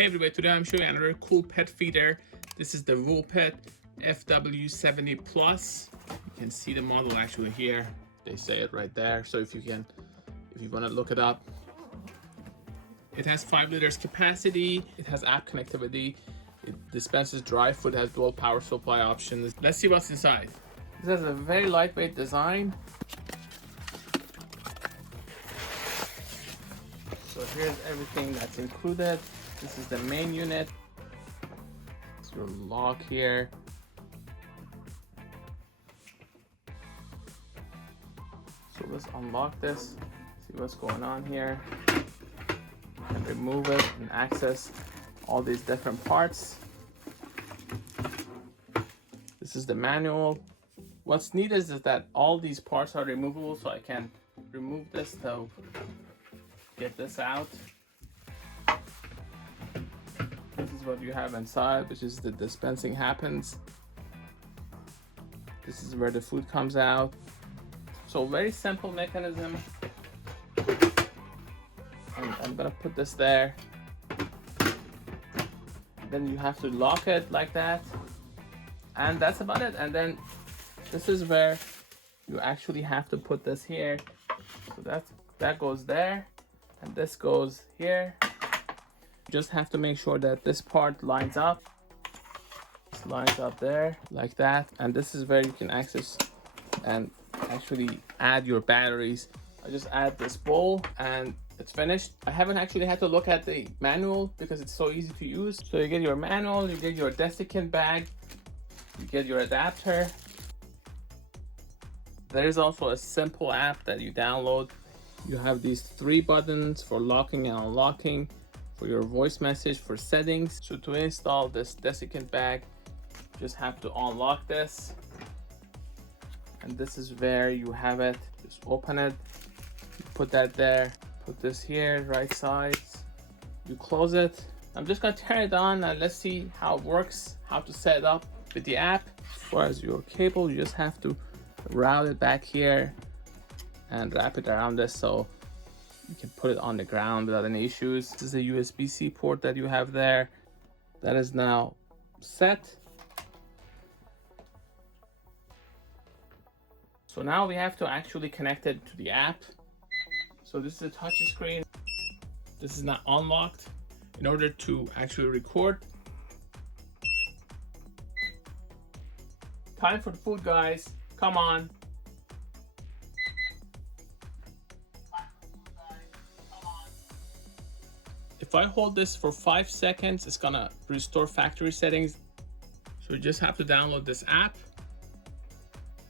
Hey everybody, today I'm showing another cool pet feeder. This is the WOpet FW70 Plus. You can see the model actually here. They say it right there. So if you want to look it up. It has 5 liters capacity. It has app connectivity. It dispenses dry food, has dual power supply options. Let's see what's inside. This has a very lightweight design. So here's everything that's included. This is the main unit. It's your lock here. So let's unlock this, see what's going on here, and remove it and access all these different parts. This is the manual. What's neat is that all these parts are removable, so I can remove this to get this out. This is what you have inside, which is the dispensing happens. This is where the food comes out. So very simple mechanism. And I'm gonna put this there. Then you have to lock it like that. And that's about it. And then this is where you actually have to put this here. So that goes there, and this goes here. Just have to make sure that this part lines up. This lines up there like that, and this is where you can access and actually add your batteries. I just add this bowl and it's finished. I haven't actually had to look at the manual because it's so easy to use. So you get your manual, you get your desiccant bag, you get your adapter. There is also a simple app that you download. You have these 3 buttons for locking and unlocking, for your voice message, for settings. So to install this desiccant bag, just have to unlock this. And this is where you have it. Just open it, put that there, put this here, right sides. You close it. I'm just gonna turn it on and let's see how it works, how to set it up with the app. As far as your cable, you just have to route it back here and wrap it around this so you can put it on the ground without any issues. This is a USB-C port that you have there. That is now set. So now we have to actually connect it to the app. So this is a touch screen. This is not unlocked. In order to actually record. Time for the food, guys. Come on. If I hold this for 5 seconds, it's gonna restore factory settings. So you just have to download this app.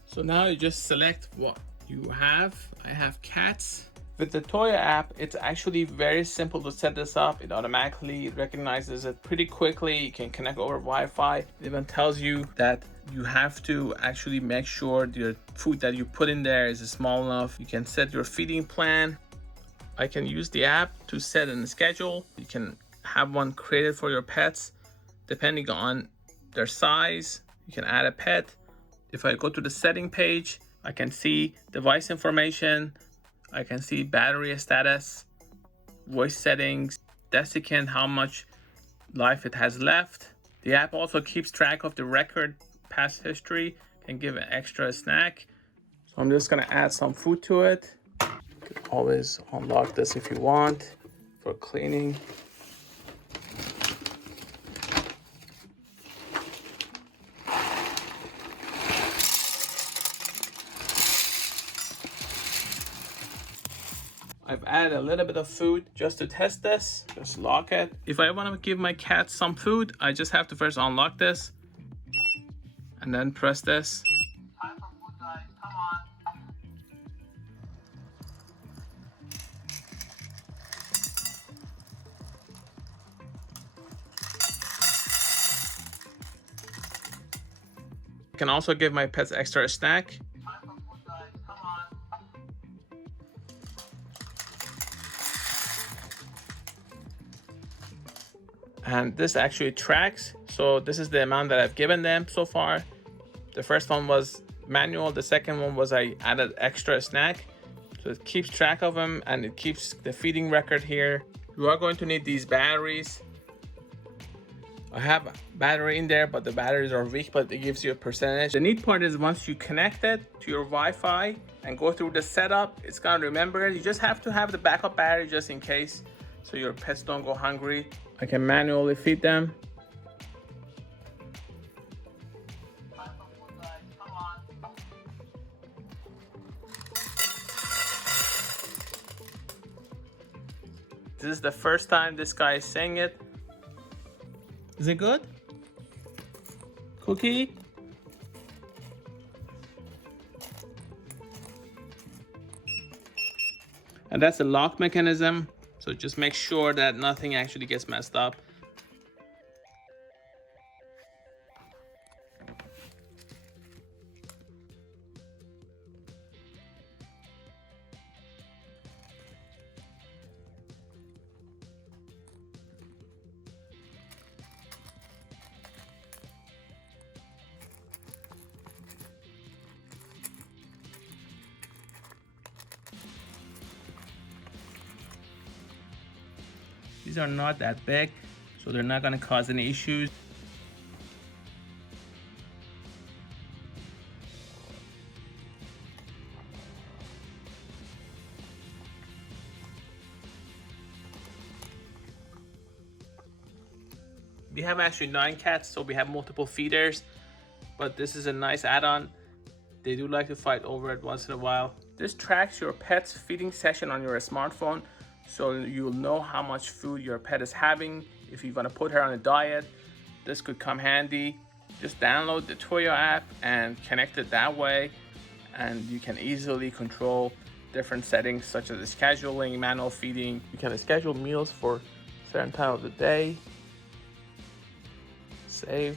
So now you just select what you have. I have cats. With the Toya app, it's actually very simple to set this up. It automatically recognizes it pretty quickly. You can connect over Wi-Fi. It even tells you that you have to actually make sure your food that you put in there is small enough. You can set your feeding plan. I can use the app to set a schedule. You can have one created for your pets depending on their size. You can add a pet. If I go to the setting page, I can see device information. I can see battery status, voice settings, desiccant, how much life it has left. The app also keeps track of the record past history, can give an extra snack. So I'm just gonna add some food to it. You can always unlock this if you want for cleaning. I've added a little bit of food just to test this. Just lock it. If I want to give my cat some food, I just have to first unlock this and then press this. Time for food, guys. Come on. I can also give my pets extra snack. And this actually tracks. So this is the amount that I've given them so far. The first one was manual. The second one was I added extra snack. So it keeps track of them and it keeps the feeding record here. You are going to need these batteries I have a battery in there, but the batteries are weak, but it gives you a percentage. The neat part is once you connect it to your Wi-Fi and go through the setup, it's gonna remember it. You just have to have the backup battery just in case, so your pets don't go hungry. I can manually feed them. This is the first time this guy is saying it. Is it good? Cookie? And that's the lock mechanism. So just make sure that nothing actually gets messed up. These are not that big, so they're not gonna cause any issues. We have actually 9 cats, so we have multiple feeders, but this is a nice add-on. They do like to fight over it once in a while. This tracks your pet's feeding session on your smartphone, so you'll know how much food your pet is having. If you want to put her on a diet, this could come handy. Just download the Toyo app and connect it that way, and you can easily control different settings such as scheduling, manual feeding. You can schedule meals for a certain time of the day. Save.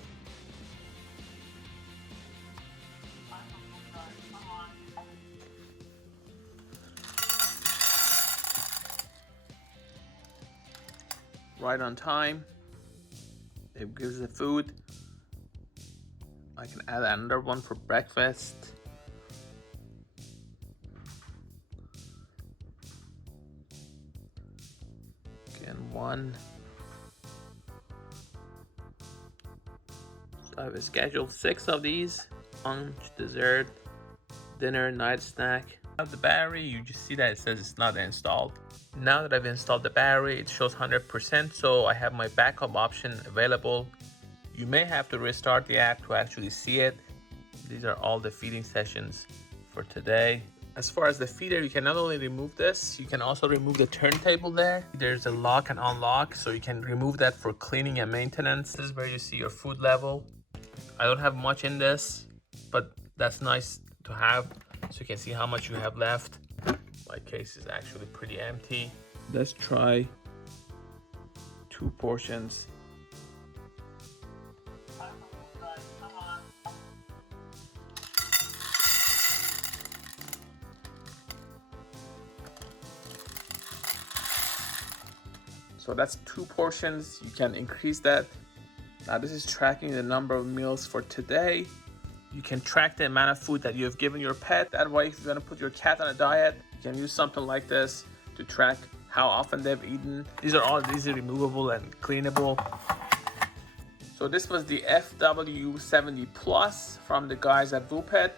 Right on time. It gives the food. I can add another one for breakfast. Again, one. So I've scheduled 6 of these: lunch, dessert, dinner, night snack. Of the battery, you just see that it says it's not installed. Now that I've installed the battery, it shows 100%, so I have my backup option available. You may have to restart the app to actually see it. These are all the feeding sessions for today. As far as the feeder, you can not only remove this, you can also remove the turntable there. There's a lock and unlock, so you can remove that for cleaning and maintenance. This is where you see your food level. I don't have much in this, but that's nice to have, so you can see how much you have left. My case is actually pretty empty. Let's try 2 portions. So that's 2 portions. You can increase that. Now this is tracking the number of meals for today. You can track the amount of food that you have given your pet. That way, if you're gonna put your cat on a diet, you can use something like this to track how often they've eaten. These are all easily removable and cleanable. So this was the FW70 Plus from the guys at WOpet.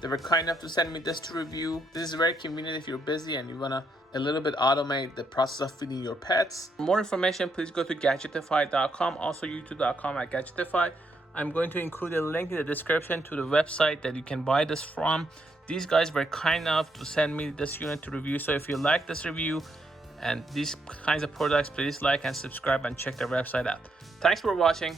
They were kind enough to send me this to review. This is very convenient if you're busy and you wanna a little bit automate the process of feeding your pets. For more information, please go to Gadgetify.com, also youtube.com/Gadgetify. I'm going to include a link in the description to the website that you can buy this from. These guys were kind enough to send me this unit to review. So if you like this review and these kinds of products, please like and subscribe and check their website out. Thanks for watching.